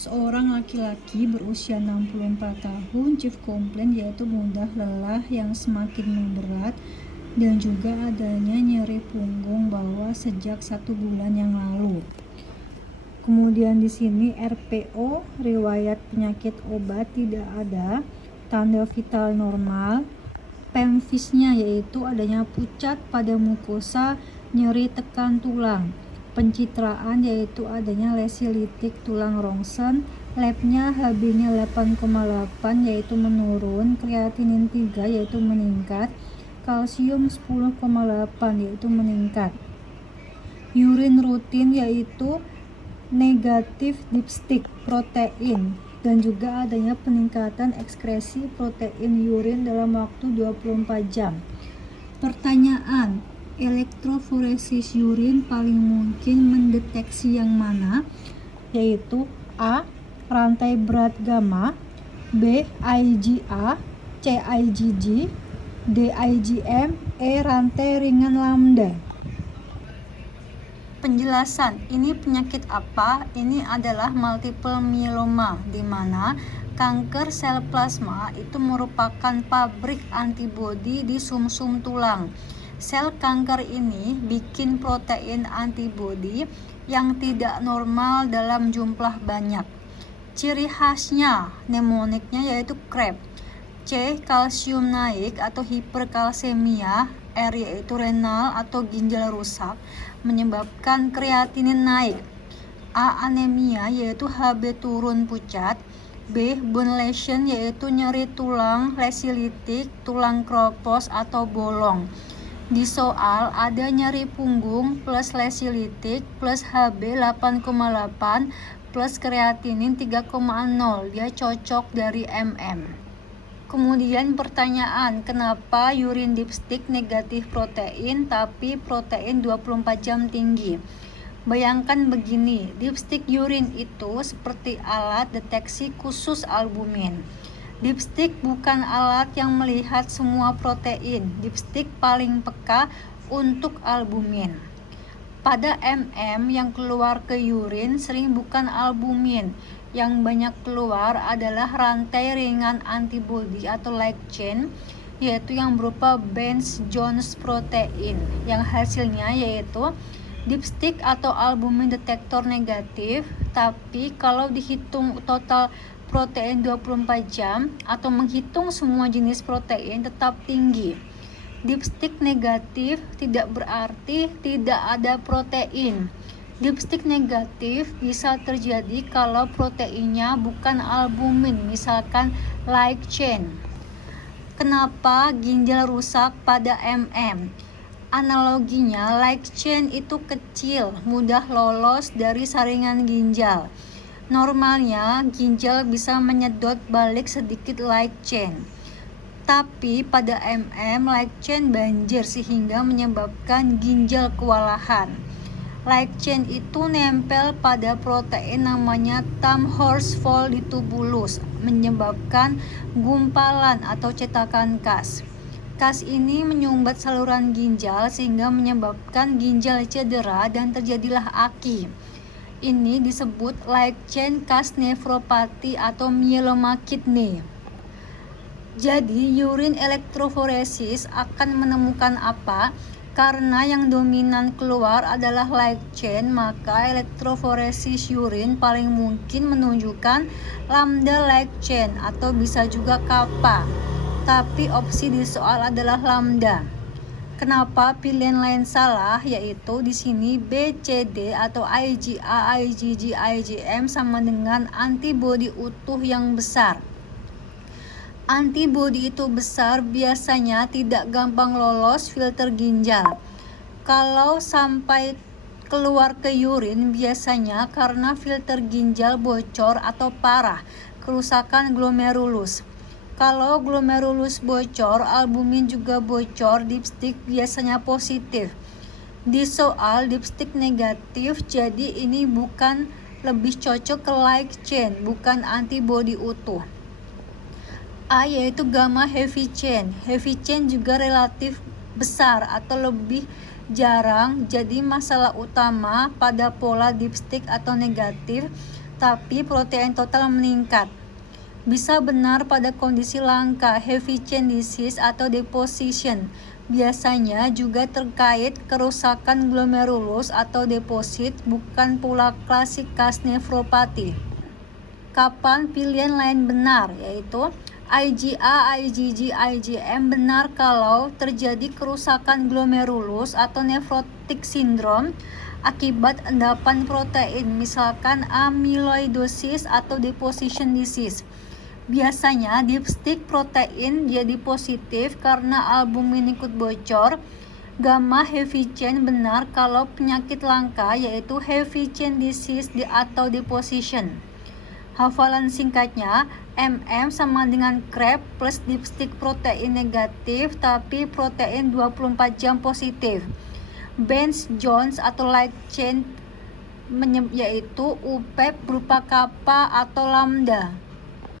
Seorang laki-laki berusia 64 tahun chief komplain yaitu mudah lelah yang semakin memberat dan juga adanya nyeri punggung bawah sejak 1 bulan yang lalu. Kemudian di sini RPO, riwayat penyakit obat tidak ada, tanda vital normal, pemfisnya yaitu adanya pucat pada mukosa, nyeri tekan tulang, pencitraan yaitu adanya lesi litik tulang rongsen, labnya HB-nya 8,8 yaitu menurun, kreatinin 3 yaitu meningkat, kalsium 10,8 yaitu meningkat. Urin rutin yaitu negatif dipstik protein dan juga adanya peningkatan ekskresi protein urin dalam waktu 24 jam. Pertanyaan, elektroforesis urin paling mungkin mendeteksi yang mana? Yaitu A. Rantai berat gamma, B. IgA, C. IgG, D. IgM, E. Rantai ringan lambda. Penjelasan, ini penyakit apa? Ini adalah multiple myeloma, di mana kanker sel plasma itu merupakan pabrik antibodi di sumsum tulang. Sel kanker ini bikin protein antibodi yang tidak normal dalam jumlah banyak. Ciri khasnya, mnemoniknya yaitu CREB. C. Kalsium naik atau hiperkalsemia, R yaitu renal atau ginjal rusak, menyebabkan kreatinin naik. A. Anemia yaitu HB turun pucat. B. Bone lesion yaitu nyeri tulang, lesi litik, tulang kropos atau bolong. Di soal ada nyeri punggung plus lesi litik plus HB 8,8 plus kreatinin 3,0, dia cocok dari MM. Kemudian pertanyaan, kenapa urin dipstik negatif protein tapi protein 24 jam tinggi? Bayangkan begini, dipstik urin itu seperti alat deteksi khusus albumin. Dipstik bukan alat yang melihat semua protein. Dipstik paling peka untuk albumin. Pada MM yang keluar ke urin sering bukan albumin. Yang banyak keluar adalah rantai ringan antibodi atau light chain, yaitu yang berupa Benz-Jones protein, yang hasilnya yaitu dipstik atau albumin detektor negatif, tapi kalau dihitung total protein 24 jam atau menghitung semua jenis protein tetap tinggi. Dipstik negatif tidak berarti tidak ada protein. Dipstik negatif bisa terjadi kalau proteinnya bukan albumin, misalkan light chain. Kenapa ginjal rusak pada MM? Analoginya, light chain itu kecil, mudah lolos dari saringan ginjal. Normalnya, ginjal bisa menyedot balik sedikit light chain. Tapi pada MM, light chain banjir sehingga menyebabkan ginjal kewalahan. Light chain itu nempel pada protein namanya Thom-Horsfall di tubulus, menyebabkan gumpalan atau cetakan kas. Kas ini menyumbat saluran ginjal sehingga menyebabkan ginjal cedera dan terjadilah aki. Ini disebut light chain kas nefropati atau myeloma kidney. Jadi urin elektroforesis akan menemukan apa? Karena yang dominan keluar adalah light chain, maka elektroforesis urin paling mungkin menunjukkan lambda light chain atau bisa juga kappa. Tapi opsi di soal adalah lambda. Kenapa pilihan lain salah? Yaitu di sini B, C, D atau IgA, IgG, IgM sama dengan antibodi utuh yang besar. Antibodi itu besar biasanya tidak gampang lolos filter ginjal. Kalau sampai keluar ke urin biasanya karena filter ginjal bocor atau parah, kerusakan glomerulus. Kalau glomerulus bocor, albumin juga bocor, dipstik biasanya positif. Di soal dipstik negatif, jadi ini bukan lebih cocok ke light chain, bukan antibodi utuh. A yaitu gamma heavy chain. Heavy chain juga relatif besar atau lebih jarang, jadi masalah utama pada pola dipstik atau negatif tapi protein total meningkat. Bisa benar pada kondisi langka, heavy chain disease atau deposition. Biasanya juga terkait kerusakan glomerulus atau deposit, bukan pula klasik kas nefropati. Kapan pilihan lain benar, yaitu IgA, IgG, IgM benar kalau terjadi kerusakan glomerulus atau nephrotic syndrome akibat endapan protein, misalkan amyloidosis atau deposition disease. Biasanya dipstick protein jadi positif karena albumin ikut bocor. Gamma heavy chain benar kalau penyakit langka, yaitu heavy chain disease atau deposition. Hafalan singkatnya, MM sama dengan CREB plus dipstick protein negatif tapi protein 24 jam positif. Benz Jones atau light chain yaitu UPEP berupa kappa atau lambda.